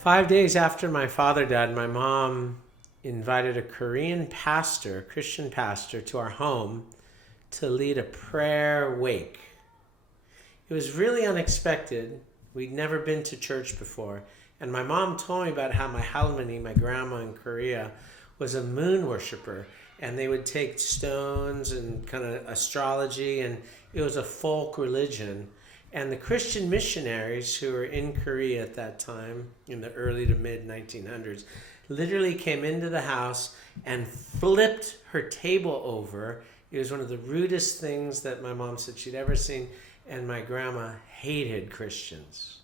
5 days after my father died, my mom invited a Korean pastor, a Christian pastor, to our home to lead a prayer wake. It was really unexpected. We'd never been to church before. And my mom told me about how my halmoni, my grandma in Korea, was a moon worshiper. And they would take stones and kind of astrology, and it was a folk religion. And the Christian missionaries who were in Korea at that time, in the early to mid 1900s, literally came into the house and flipped her table over. It was one of the rudest things that my mom said she'd ever seen, and my grandma hated Christians.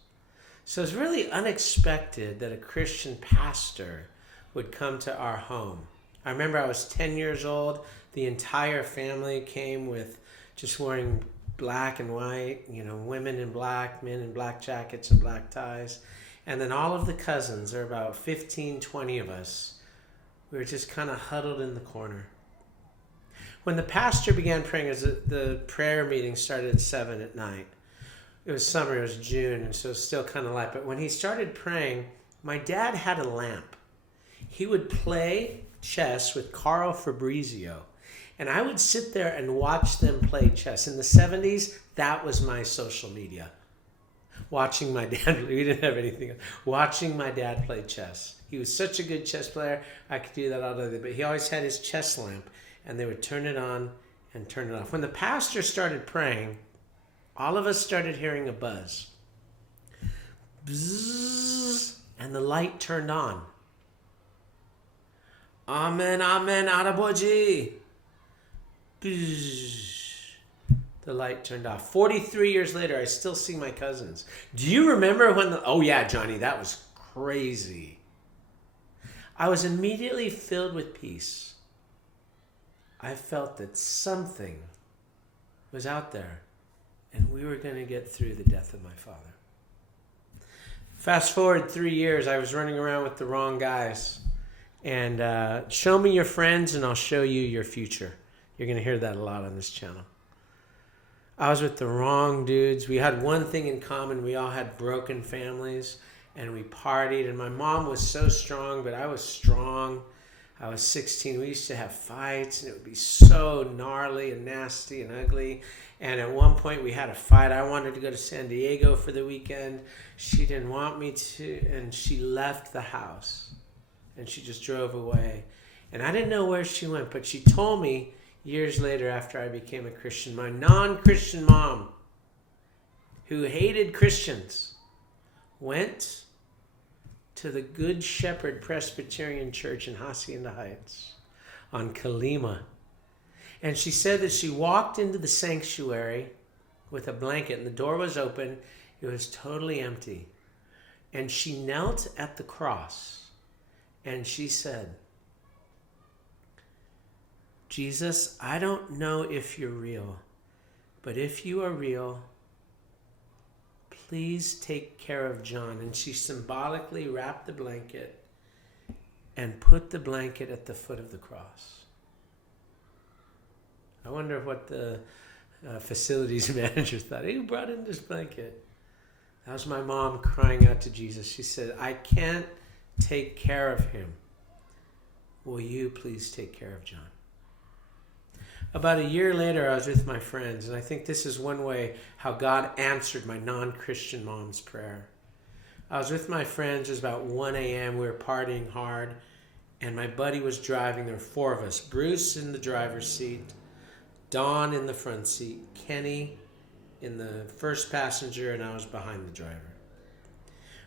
So it's really unexpected that a Christian pastor would come to our home. I remember I was 10 years old. The entire family came with just wearing black and white, women in black, men in black jackets and black ties. And then all of the cousins, there were about 15, 20 of us, we were just kind of huddled in the corner. When the pastor began praying, as the prayer meeting started at 7 at night, it was summer, it was June, and so it was still kind of light. But when he started praying, my dad had a lamp. He would play chess with Carl Fabrizio, and I would sit there and watch them play chess. In the 70s, that was my social media. Watching my dad, we didn't have anything else. Watching my dad play chess. He was such a good chess player, I could do that all day. But he always had his chess lamp, and they would turn it on and turn it off. When the pastor started praying, all of us started hearing a buzz. Bzzz, and the light turned on. Amen, amen, Araboji. Bzzz. The light turned off. 43 years later, I still see my cousins. Do you remember when oh yeah, Johnny, that was crazy. I was immediately filled with peace. I felt that something was out there, and we were going to get through the death of my father. Fast forward 3 years, I was running around with the wrong guys. And show me your friends, and I'll show you your future. You're going to hear that a lot on this channel. I was with the wrong dudes. We had one thing in common. We all had broken families, and we partied. And my mom was so strong, but I was strong. I was 16. We used to have fights, and it would be so gnarly and nasty and ugly. And at one point, we had a fight. I wanted to go to San Diego for the weekend. She didn't want me to, and she left the house. And she just drove away. And I didn't know where she went, but she told me years later after I became a Christian, my non-Christian mom, who hated Christians, went to the Good Shepherd Presbyterian Church in Hacienda Heights on Colima. And she said that she walked into the sanctuary with a blanket, and the door was open. It was totally empty. And she knelt at the cross. And she said, Jesus, I don't know if you're real, but if you are real, please take care of John. And she symbolically wrapped the blanket and put the blanket at the foot of the cross. I wonder what the facilities manager thought. Who brought in this blanket? That was my mom crying out to Jesus. She said, I can't take care of him. Will you please take care of John? About a year later, I was with my friends, and I think this is one way how God answered my non-Christian mom's prayer. I was with my friends. It was about 1 a.m. We were partying hard, and my buddy was driving. There were 4 of us. Bruce in the driver's seat, Dawn in the front seat, Kenny in the first passenger, and I was behind the driver.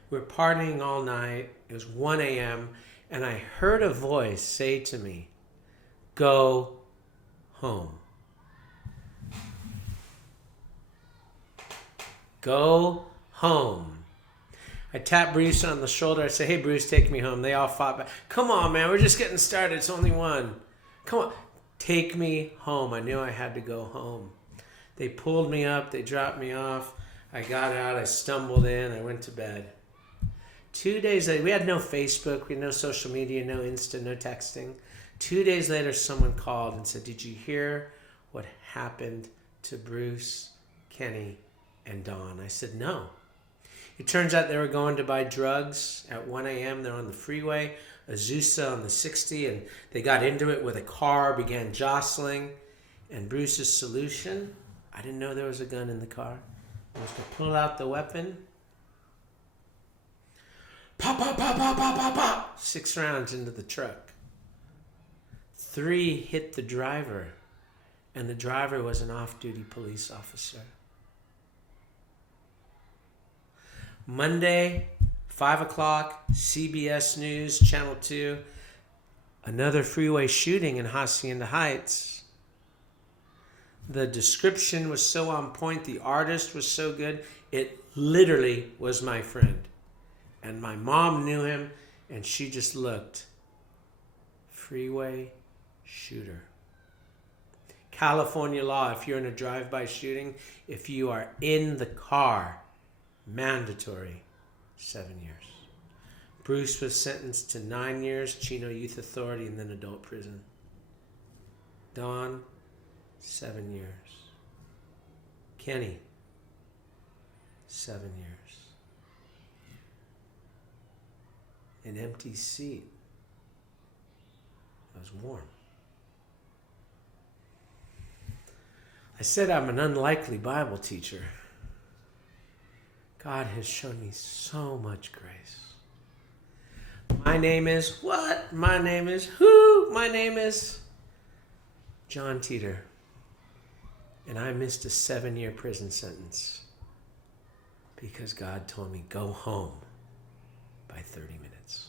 We were partying all night. It was 1 a.m. and I heard a voice say to me, go home. Go home. I tapped Bruce on the shoulder. I said, hey, Bruce, take me home. They all fought back. Come on, man. We're just getting started. It's only 1. Come on. Take me home. I knew I had to go home. They pulled me up. They dropped me off. I got out. I stumbled in. I went to bed. 2 days later, we had no Facebook, we had no social media, no Insta, no texting. 2 days later, someone called and said, did you hear what happened to Bruce, Kenny, and Dawn? I said, no. It turns out they were going to buy drugs at 1 a.m. They're on the freeway, Azusa on the 60, and they got into it with a car, began jostling. And Bruce's solution, I didn't know there was a gun in the car, was to pull out the weapon. Pop, pop, pop, pop, pop, pop, pop. 6 rounds into the truck. 3 hit the driver, and the driver was an off-duty police officer. Monday, 5 o'clock, CBS News, Channel 2, another freeway shooting in Hacienda Heights. The description was so on point, the artist was so good, it literally was my friend. And my mom knew him, and she just looked. Freeway shooter. California law, if you're in a drive-by shooting, if you are in the car, mandatory 7 years. Bruce was sentenced to 9 years, Chino Youth Authority, and then adult prison. Dawn, 7 years. Kenny, 7 years. An empty seat. It was warm. I said I'm an unlikely Bible teacher. God has shown me so much grace. My name is what? My name is who? My name is John Teter. And I missed a 7-year prison sentence because God told me, go home by 30 minutes.